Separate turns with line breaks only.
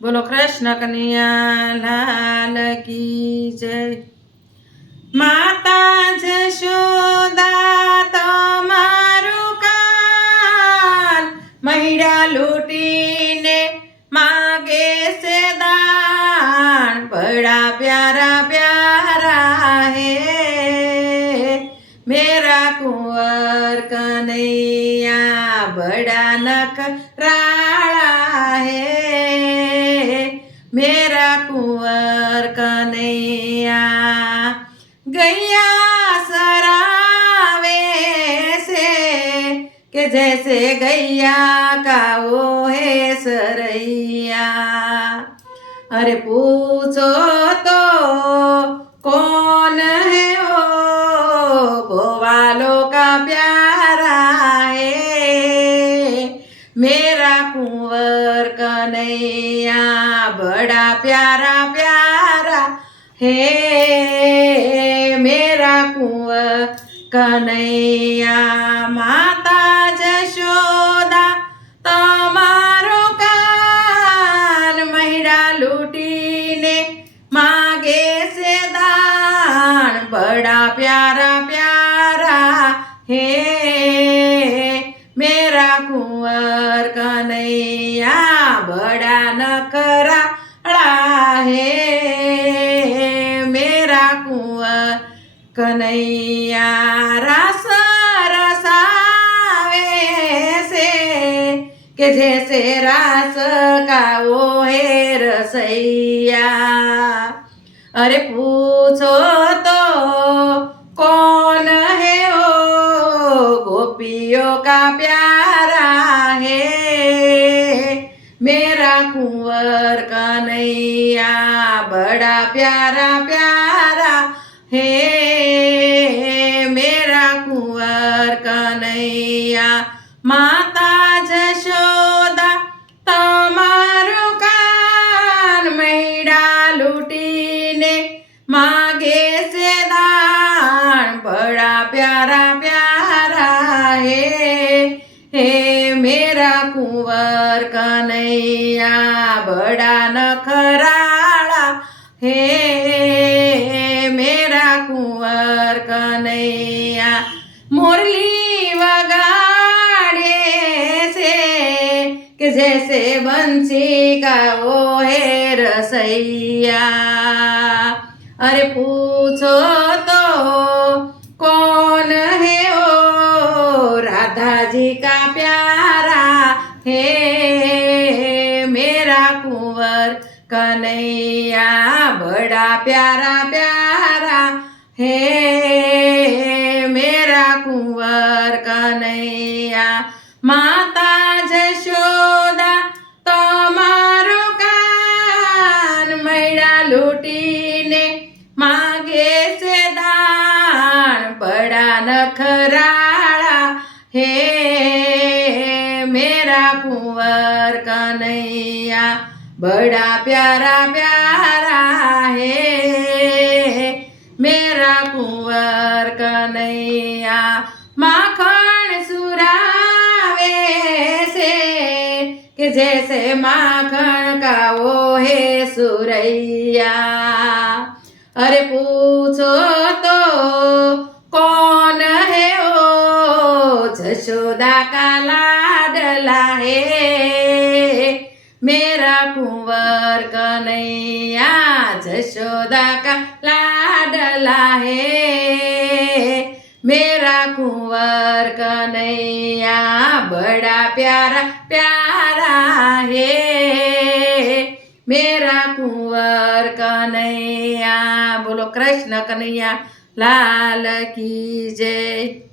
બોલો કૃષ્ણ કનૈયા લાલ કી જય માતા જશોદા તમારું કાન મહિડા લૂટીને માગે છે દાન બડા પ્યારા પ્યારા હે મેરા કુંવર કનૈયા બડા નખ રાળા હે मेरा कुंवर कन्हैया, गैया सरावे से, के जैसे गैया का वो है सरैया। अरे पूछो तो कौन है वो? भोवालों का प्यारा है। मेरा कुंवर कन्हैया, बड़ा प्यारा प्यारा। हे, मेरा कुंवर कन्हैया, माता जशोदा, तमारो कान लूटी ने मागे से दान। बड़ा प्यारा प्यारा। हे, मेरा कुंवर कन्हैया बड़ा न कराड़ा है मेरा कुआ कन्हैया रस रसावे से, के जैसे रास का वो है रसैया। अरे पूछो तो कौन है ओ गोपियों का प्यारा है? मेरा कुंवर कन्हैया बड़ा प्यारा प्यारा हे। मेरा कुंवर कन्हैया माता कन्हैया, बड़ा नखराड़ा हे, मेरा कुंवर कन्हैया, मुरली वगाड़े से, कि जैसे बंसी का वो है रसैया। अरे पूछो કનૈયા બડા પ્યારા પ્યારા, હે, મેરા કુંવર કનૈયા, માતા જશોદા, તમારો કાન મૈડા લૂટીને માગે છે દાણ બડા નખરાળા, હે, મેરા કુંવર કનૈયા. बड़ा प्यारा प्यारा है। मेरा कुंवर कन्हैया माखन सुरावे से, कि जैसे माखन का वो है सुरैया। अरे पूछो तो मेरा कुंवर कन्हैया जशोदा का लाडला है। मेरा कुंवर कन्हैया बड़ा प्यारा प्यारा है। मेरा कुंवर कन्हैया, बोलो कृष्ण कन्हैया, लाल की जय।